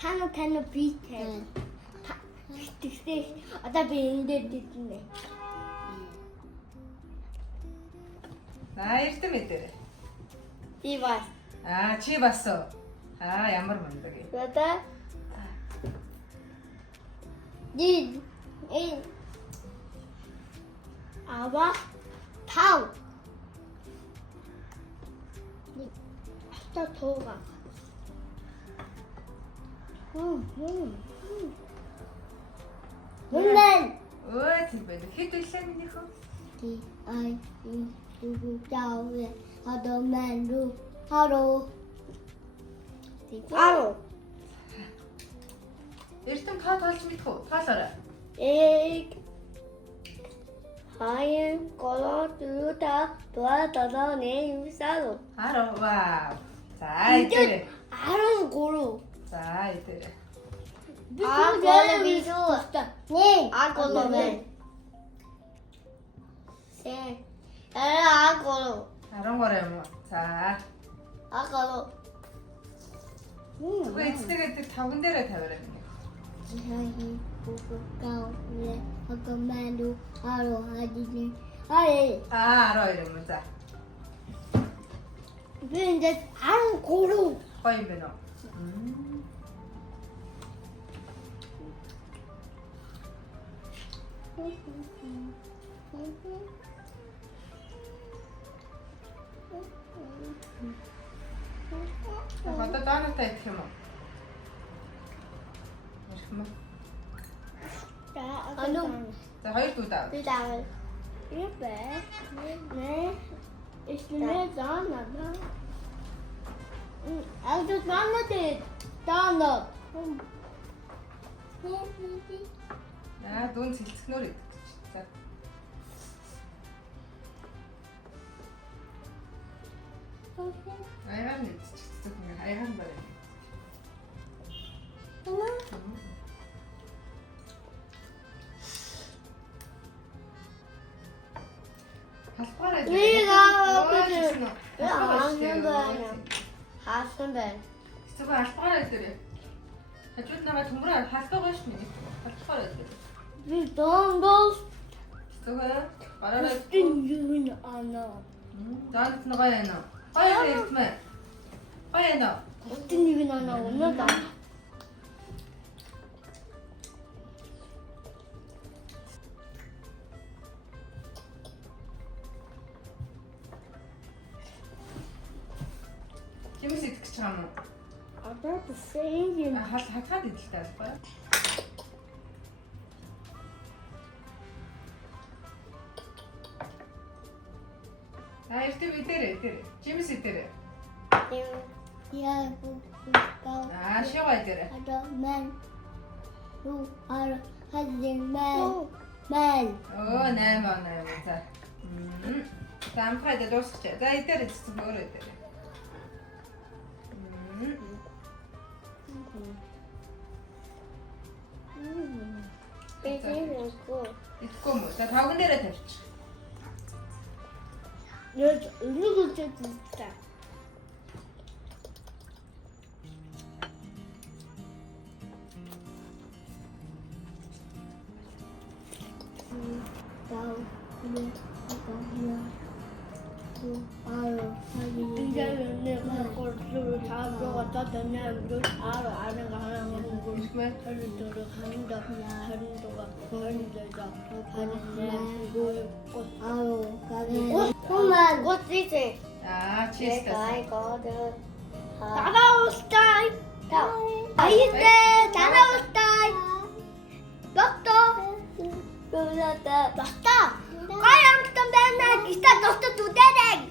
Таны бийтэй. Тэгтээ одоо би энэ дээр дийдэнэ. Эрдэм мэдээ. Би бас. Чи бас уу? Ямар мундаг юм. Одоо ди ава тав. Ата тоога. Нэн. Өө тийм байх. Хэд үлээ минийхөө? Ди ай ду яавэ одоо мен ду харо. Харо. Эрдэм тоо тоолж мэдэх үү? Тоолоорой. Эг хаян коло тута туа не юсало. 10. Вау. За эдгээр. 13. За эдгээр. Agora bisu. Nem. Agora nem. Sim. Era agora. 13 юм уу? За. Agora. Зүгээр эцтэйгээ тэр тавган дээрээ тавиарай. Hai bukau le agamando aro hadini. Ai. 12 юм уу? За. Биндэт 13. Гоё юм байна уу? Одоо доонотой идэх юм уу? Ирэх юм уу? Ано. За хоёр дүү даа. Би даа. Ибэ. Не. Истэмээ заана. Алdo заана дээ. Заана. Дүүн цэлцгнөр идэх. За. Аягаар нь идчихсэн юм. Аягаар нь барай. Халбаарай. Хаасан байна. Зүгээр албаарай дээр. Хажууд намайг төмрөө халбаагаа ш минь. Халбаарай дээр. Би дондол. Зүгээр бараарай. Юу н ана. Даант нь гоё яана. Гоё иртмэ. Гоё яана. Өтөн нэг н ана өнөө да. Чимээс идэх гэж байгаа юм уу? Одоо тэсээ юм. Хатгаад идэлтэй албаа. Эрдэм идэрээ. Чимээс идэрээ. Яа букау. Шиваа идэрээ. Одоо мен. Ру ар хадин мен. Мен. Оо 8. За. Тамхайд дуусчих. За идэрээ цэцэн өөрөө идэрээ. Бэжээгөө. Итгэхгүй юм уу? За тавган дээрээ тавьчих. Нэг үчээд та. Тау не акамя. Aro хадин нэг корчуу таавроо татанаа бүр aro арга хаана гүрсмэ тэр ханда хандога хандага aro коман готице Чистэ. 다나올스타이 아이때 다나올스타이 덕도 맞다 맞다 가양 좀 맨날 이따 덕도 두 대대